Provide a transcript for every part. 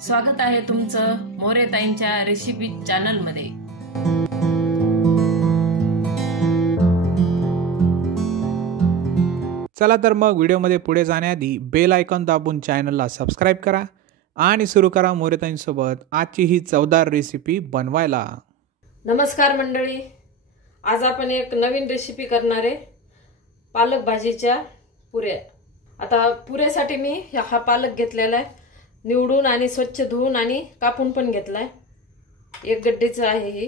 स्वागत आहे तुमचं मोरेताईंच्या रेसिपी चॅनल मध्ये। चला तर मग व्हिडिओमध्ये पुढे जाण्याआधी बेल आयकॉन दाबून चॅनलला सबस्क्राइब करा आणि सुरू करा मोरेताईंसोबत आजची ही चवदार रेसिपी बनवायला। नमस्कार मंडळी, आज आपण एक नवीन रेसिपी करणार आहे, पालक भाजीच्या पुऱ्या। आता पुऱ्यासाठी मी हा पालक घेतलेला आहे, निवडून आणि स्वच्छ धुवून आणि कापून पण घेतलाय। एक गड्डीचं आहे हे।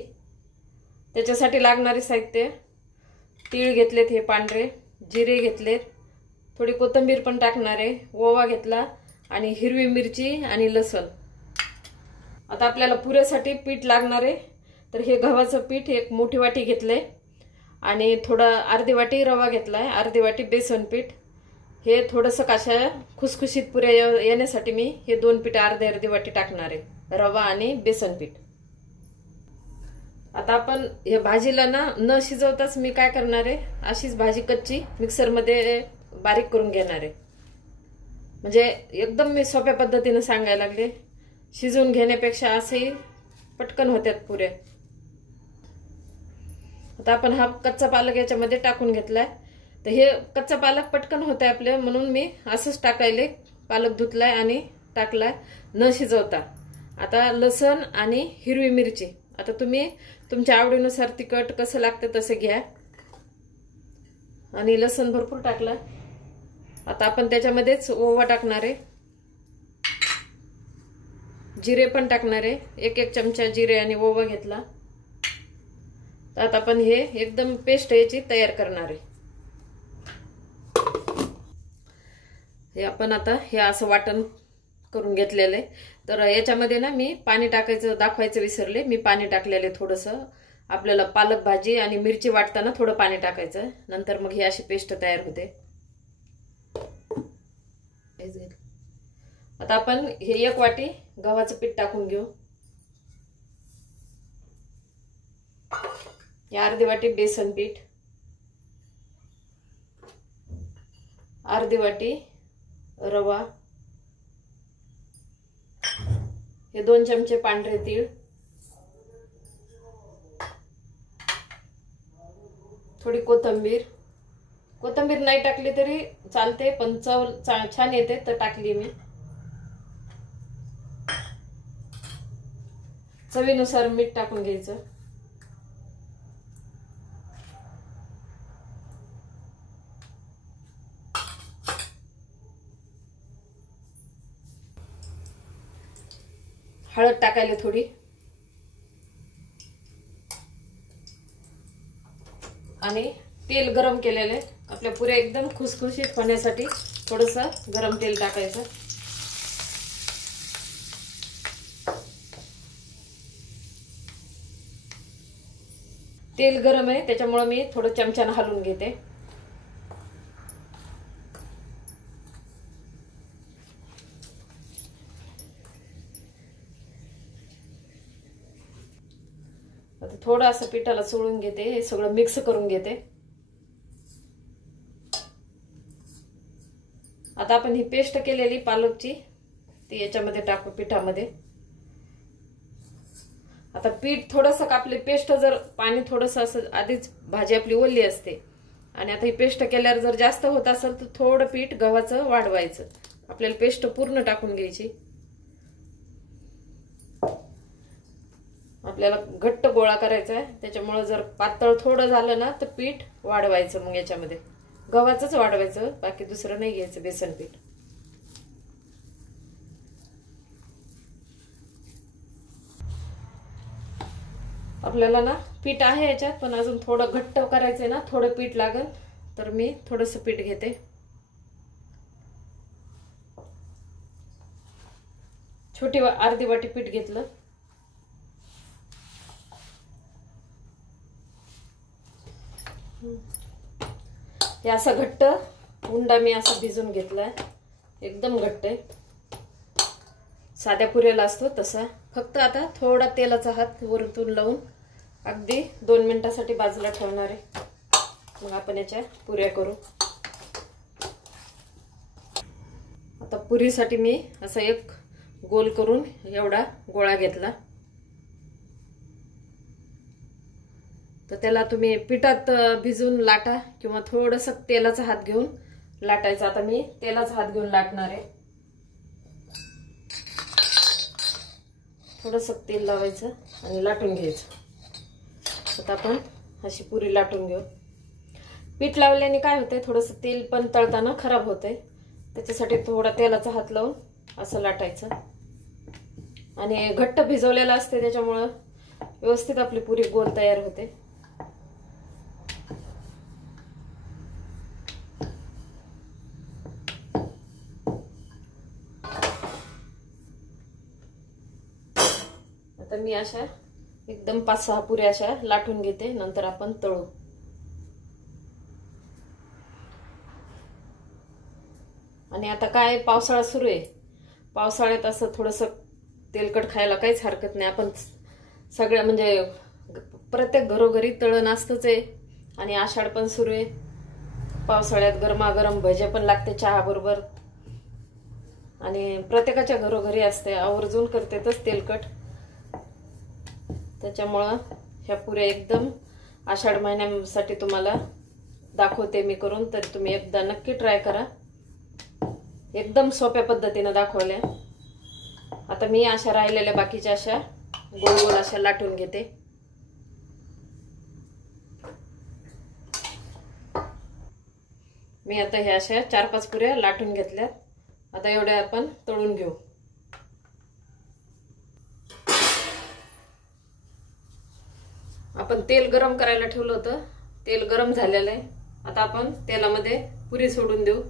त्याच्यासाठी लागणारे साहित्य: तीळ घेतलेत हे पांढरे, जिरे घेतलेत, थोडी कोथिंबीर पण टाकणार आहे, ओवा घेतला आणि हिरवी मिरची आणि लसूण। आता आपल्याला पुऱ्यासाठी पीठ लागणार आहे, तर हे गव्हाचं पीठ एक मोठी वाटी घेतले आणि थोडा अर्धी वाटी रवा घेतलाय, अर्धी वाटी बेसन पीठ। हे थोडंसं कशा खुसखुशीत पुऱ्या येण्यासाठी मी हे दोन पीठ अर्धी वाटी टाकणार आहे, रवा आणि बेसन पीठ। आता आपण हे भाजीला न शिजवताच मी काय करणार आहे, अशीच भाजी कच्ची मिक्सर मध्ये बारीक करून घेणार आहे। म्हणजे एकदम मी सोप्या पद्धतीने सांगायला लागले, शिजवून घेण्यापेक्षा असे पटकन होतात पुऱ्या। आता आपण हा कच्चा पालक याच्यामध्ये टाकून घेतलाय, तर हे कच्चा पालक पटकन होते आपले, म्हणून मी असंच टाकायले। पालक धुतलाय आणि टाकलाय न शिजवता। आता लसूण आणि हिरवी मिरची, आता तुम्ही तुमच्या आवडीनुसार तिखट कसं लागतं तसं घ्या। आणि लसूण भरपूर टाकला। आता आपण त्याच्यामध्येच ओवा टाकणार आहे, जिरे पण टाकणार आहे, एक चमचा जिरे आणि ओवा घेतला। आता आपण हे एकदम पेस्ट याची तयार करणार आहे। हे आपण आता हे असं वाटण करून घेतलेलं आहे, तर याच्यामध्ये ना मी पाणी टाकायचं दाखवायचं विसरले, मी पाणी टाकलेले थोडंसं। आपल्याला पालक भाजी आणि मिरची वाटताना थोडं पाणी टाकायचं, नंतर मग ही अशी पेस्ट तयार होते। आता आपण हे एक वाटी गव्हाचं पीठ टाकून घेऊ, या अर्धी वाटी बेसन पीठ, अर्धी वाटी रवा, हे 2 चमचे पांढरे तीळ, थोडी कोथिंबीर नाही टाकली तरी चालते, पण चव छान येते तर टाकली मी। चवीनुसार मीठ टाकून घ्यायचं। हळद टाकायला थोडी, आणि तेल गरम केलेले आपल्या पुऱ्या एकदम खुसखुशीत होण्यासाठी थोडंसं गरम तेल टाकायचं। तेल गरम आहे त्याच्यामुळे मी थोडं चमच्याने हलवून घेते। आता थोडं असं पिठाला चोळून घेते, हे सगळं मिक्स करून घेते। आता आपण ही पेस्ट केलेली पालकची ती याच्यामध्ये टाकू, पिठामध्ये। आता पीठ थोडंसं कापले, पेस्ट जर पाणी थोडंसं असं, आधीच भाजी आपली ओली असते आणि आता ही पेस्ट केल्यावर जर जास्त होत असेल तर थोडं पीठ गव्हाचं वाढवायचं। आपल्याला पेस्ट पूर्ण टाकून घ्यायची। आपल्याला घट्ट गोळा करायचा आहे, त्याच्यामुळे जर पातळ थोडं झालं ना तर पीठ वाढवायचं, मग याच्यामध्ये गव्हाचंच वाढवायचं, बाकी दुसरं नाही घ्यायचं बेसन पीठ। आपल्याला ना पीठ आहे याच्यात, पण अजून थोडं घट्ट करायचंय ना, थोडं पीठ लागेल, तर मी थोडंसं पीठ घेते। छोटी अर्धी वाटी पीठ घेतलं। हे असं घट्ट उंडा मी असा भिजून घेतलाय, एकदम घट्ट आहे, साध्या पुऱ्याला असतो तसा। फक्त आता थोडा तेलाचा हात वरतून लावून अगदी 2 मिनिटासाठी बाजूला ठेवणार आहे, मग आपण याच्या पुऱ्या करू। आता पुरीसाठी मी असं एक गोल करून एवढा गोळा घेतला. तर त्याला तुम्ही पिठात भिजून लाटा किंवा थोडंसं तेलाचा हात घेऊन लाटायचा. आता मी तेलाचा हात घेऊन लाटणार आहे. थोडंसं तेल लावायचं आणि लाटून घ्यायचं. आता आपण अशी पुरी लाटून घेऊ. पीठ लावल्याने काय होतंय, थोडंसं तेल पण तळताना खराब होतंय. त्याच्यासाठी थोडा तेलाचा हात लावून असं लाटायचं. आणि घट्ट भिजवलेलं असते त्याच्यामुळं व्यवस्थित आपली पुरी गोल तयार होते. आता मी अशा एकदम 5-6 पुऱ्या अशा लाटून घेते. नंतर आपण तळू. आणि आता काय पावसाळा सुरू आहे. पावसाळ्यात असं थोडंसं तेलकट खायला काहीच हरकत नाही. आपण सगळ्या म्हणजे प्रत्येक घरोघरी तळण असतंच आहे. आणि आषाढ पण सुरू आहे. पावसाळ्यात गरमागरम भजे पण लागते चहा बरोबर. आणि प्रत्येकाच्या घरोघरी असते. आवर्जून करतेच तेलकट. त्याच्यामुळं ह्या पुऱ्या एकदम आषाढ महिन्यासाठी तुम्हाला दाखवते मी करून. तर तुम्ही एकदा नक्की ट्राय करा. एकदम सोप्या पद्धतीने दाखवल्या. आता मी अशा राहिलेल्या बाकीच्या अशा गोल गोल अशा लाटून घेते. मी आता ह्या अशा 4-5 पुऱ्या लाटून घेतल्यात. आता एवढ्या आपण तळून घेऊ. आपण तेल गरम करायला ठेवलं होतं. तेल गरम झालेलं आहे. आता आपण तेलामध्ये पुरी सोडून देऊ.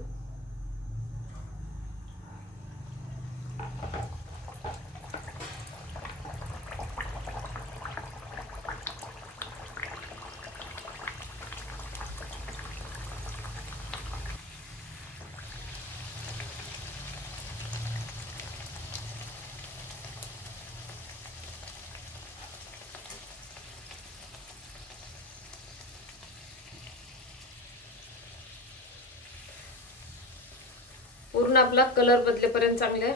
पूर्ण आपला कलर बदलेपर्यंत चांगले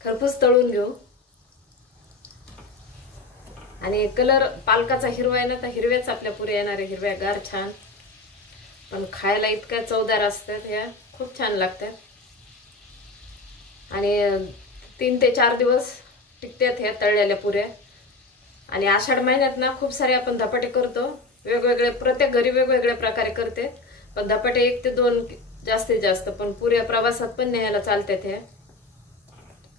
खरपूस तळून घेऊ. आणि कलर पालकाचा हिरवा आहे ना, तर हिरव्याच आपल्या पुऱ्या येणार आहे. हिरव्यागार छान. पण खायला इतक्या चवदार असतात. ह्या खूप छान लागतात. आणि 3 ते 4 दिवस टिकतात ह्या तळलेल्या पुऱ्या. आणि आषाढ महिन्यात ना खूप सारे आपण धपाटे करतो. वेगवेगळे प्रत्येक घरी वेगवेगळ्या प्रकारे करते. पण धपाटे 1 ते 2 जास्तीत जास्त. पण पुऱ्या प्रवासात पण न्यायला चालतात. ह्या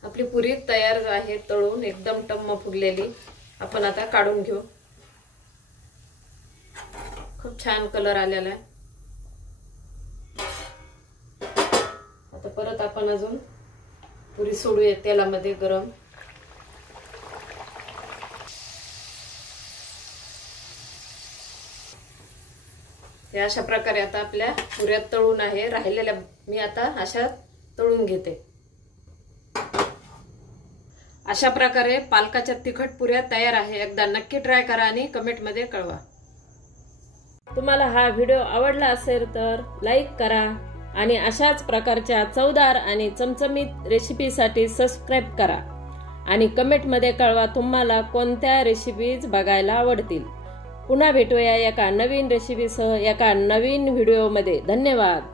आपली पुरी तयार आहे तळून एकदम टम्म फुगलेली. आपण आता काढून घेऊ. खूप छान कलर आलेला आहे. आता परत आपण अजून पुरी सोडूया तेलामध्ये गरम. हे अशा प्रकारे आता आपल्या पुऱ्या तळून आहे. राहिलेल्या मी आता अशा तळून घेते. अशा प्रकारे पालकाच्या तिखट पुऱ्या तयार आहे. एकदा नक्की ट्राय करा आणि कमेंटमध्ये कळवा. तुम्हाला हा व्हिडिओ आवडला असेल तर लाईक करा. आणि अशाच प्रकारच्या चवदार आणि चमचमीत रेसिपीसाठी सबस्क्राईब करा. आणि कमेंटमध्ये कळवा तुम्हाला कोणत्या रेसिपीज बघायला आवडतील. पुन्हा भेटूया एका नवीन रेसिपीसह एका नवीन व्हिडिओमध्ये. धन्यवाद.